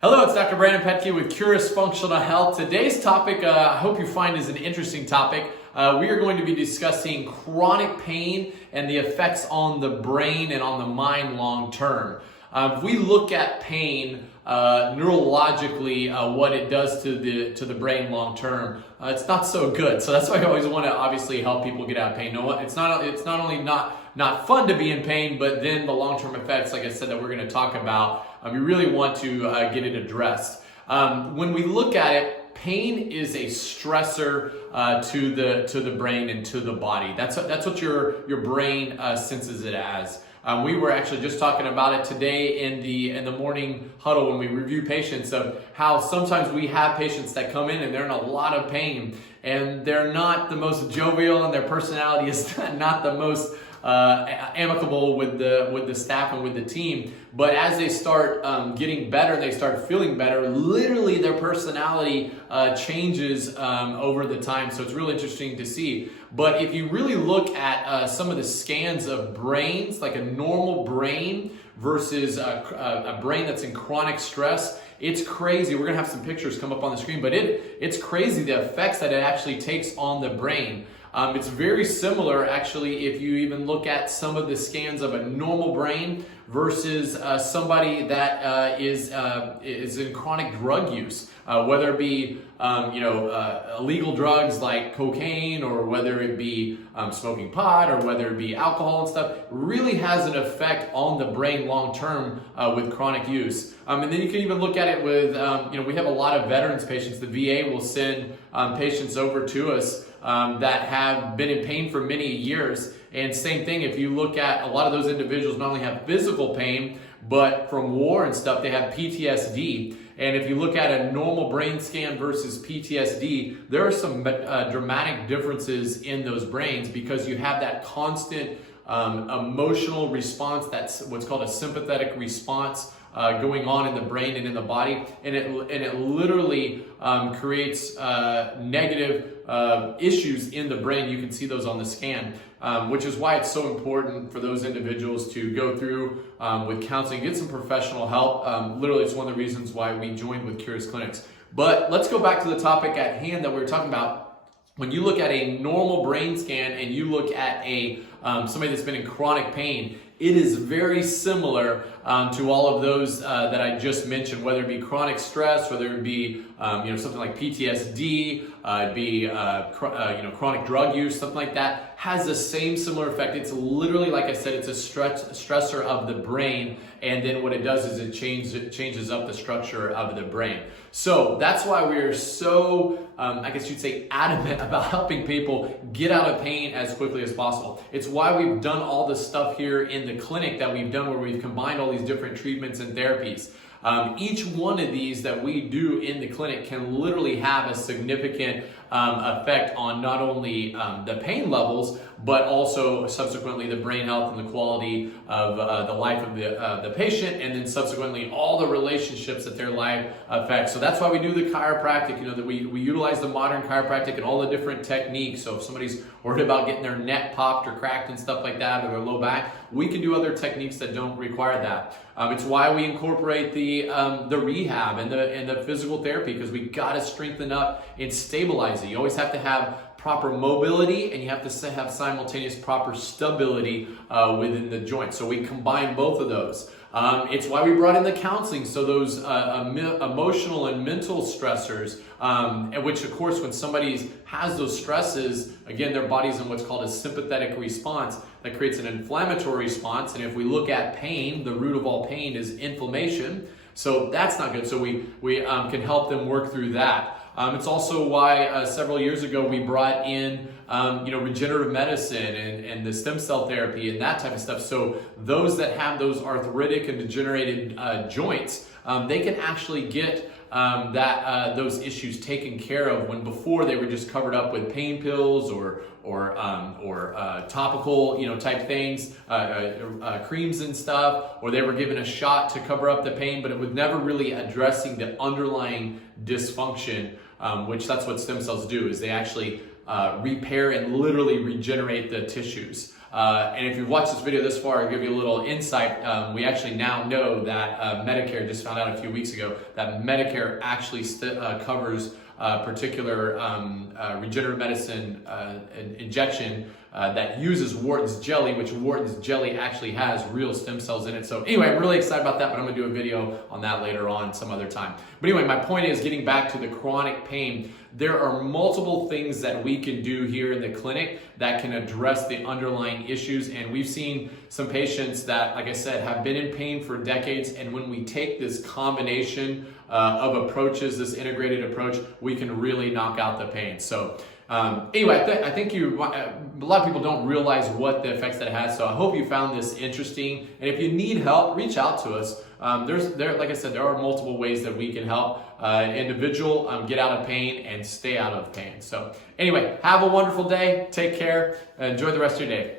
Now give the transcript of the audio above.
Hello, it's Dr. Pettke with Curis Functional Health. Today's topic, I hope you find is an interesting topic. We are going to be discussing chronic pain and the effects on the brain and on the mind long term. If we look at pain neurologically, what it does to the brain long term, it's not so good. So that's why I always want to obviously help people get out of pain. No, it's not only not fun to be in pain, but then the long term effects, like I said, that we're going to talk about. We really want to get it addressed. When we look at it, pain is a stressor to the brain and to the body. That's what your brain senses it as. We were actually just talking about it today in the morning huddle when we review patients, of how sometimes we have patients that come in and they're in a lot of pain and they're not the most jovial and their personality is not the most amicable with the staff and with the team. But as they start getting better and they start feeling better, literally their personality changes over the time. So it's really interesting to see. But if you really look at some of the scans of brains, like a normal brain versus a brain that's in chronic stress, it's crazy. We're gonna have some pictures come up on the screen, but it's crazy the effects that it actually takes on the brain. It's very similar, actually, if you even look at some of the scans of a normal brain versus somebody that is in chronic drug use, whether it be illegal drugs like cocaine, or whether it be smoking pot, or whether it be alcohol and stuff, really has an effect on the brain long term with chronic use. And then you can even look at it with, we have a lot of veterans patients. The VA will send patients over to us that have been in pain for many years. And same thing, if you look at a lot of those individuals, not only have physical pain, but from war and stuff, they have PTSD. And if you look at a normal brain scan versus PTSD, there are some dramatic differences in those brains, because you have that constant emotional response. That's what's called a sympathetic response going on in the brain and in the body, and it literally creates negative issues in the brain. You can see those on the scan, which is why it's so important for those individuals to go through with counseling, get some professional help. Literally, it's one of the reasons why we joined with Curis Clinics. But let's go back to the topic at hand that we were talking about. When you look at a normal brain scan and you look at somebody that's been in chronic pain, it is very similar to all of those that I just mentioned, whether it be chronic stress, whether it be something like PTSD, it'd be chronic drug use, something like that, has the same similar effect. It's literally, like I said, it's a stressor of the brain, and then what it does is it changes up the structure of the brain. So that's why we're so, I guess you'd say, adamant about helping people get out of pain as quickly as possible. It's why we've done all this stuff here in the clinic that we've done, where we've combined all these different treatments and therapies. Each one of these that we do in the clinic can literally have a significant effect on not only the pain levels, but also subsequently the brain health and the quality of the life of the patient, and then subsequently all the relationships that their life affects. So that's why we do the chiropractic, that we utilize the modern chiropractic and all the different techniques. So if somebody's worried about getting their neck popped or cracked and stuff like that, or their low back, we can do other techniques that don't require that. It's why we incorporate the rehab and the physical therapy, because we got to strengthen up and stabilize it. You always have to have proper mobility, and you have to have simultaneous proper stability within the joint. So we combine both of those. It's why we brought in the counseling. So those emotional and mental stressors, which of course, when somebody has those stresses, again, their body's in what's called a sympathetic response that creates an inflammatory response. And if we look at pain, the root of all pain is inflammation. So that's not good. So we can help them work through that. It's also why several years ago we brought in regenerative medicine and the stem cell therapy and that type of stuff. So those that have those arthritic and degenerated joints, they can actually get those issues taken care of, when before they were just covered up with pain pills or topical type things, creams and stuff, or they were given a shot to cover up the pain, but it was never really addressing the underlying dysfunction, which that's what stem cells do, is they actually repair and literally regenerate the tissues. And if you've watched this video this far, I'll give you a little insight. We actually now know that Medicare, just found out a few weeks ago, that Medicare actually covers particular regenerative medicine injection that uses Wharton's jelly, which Wharton's jelly actually has real stem cells in it. So anyway, I'm really excited about that, but I'm gonna do a video on that later on some other time. But anyway, my point is, getting back to the chronic pain, there are multiple things that we can do here in the clinic that can address the underlying issues. And we've seen some patients that, like I said, have been in pain for decades. And when we take this combination of approaches, this integrated approach, we can really knock out the pain. So anyway, I think a lot of people don't realize what the effects that it has. So I hope you found this interesting. And if you need help, reach out to us. Like I said, there are multiple ways that we can help individual get out of pain and stay out of pain. So anyway, have a wonderful day. Take care. Enjoy the rest of your day.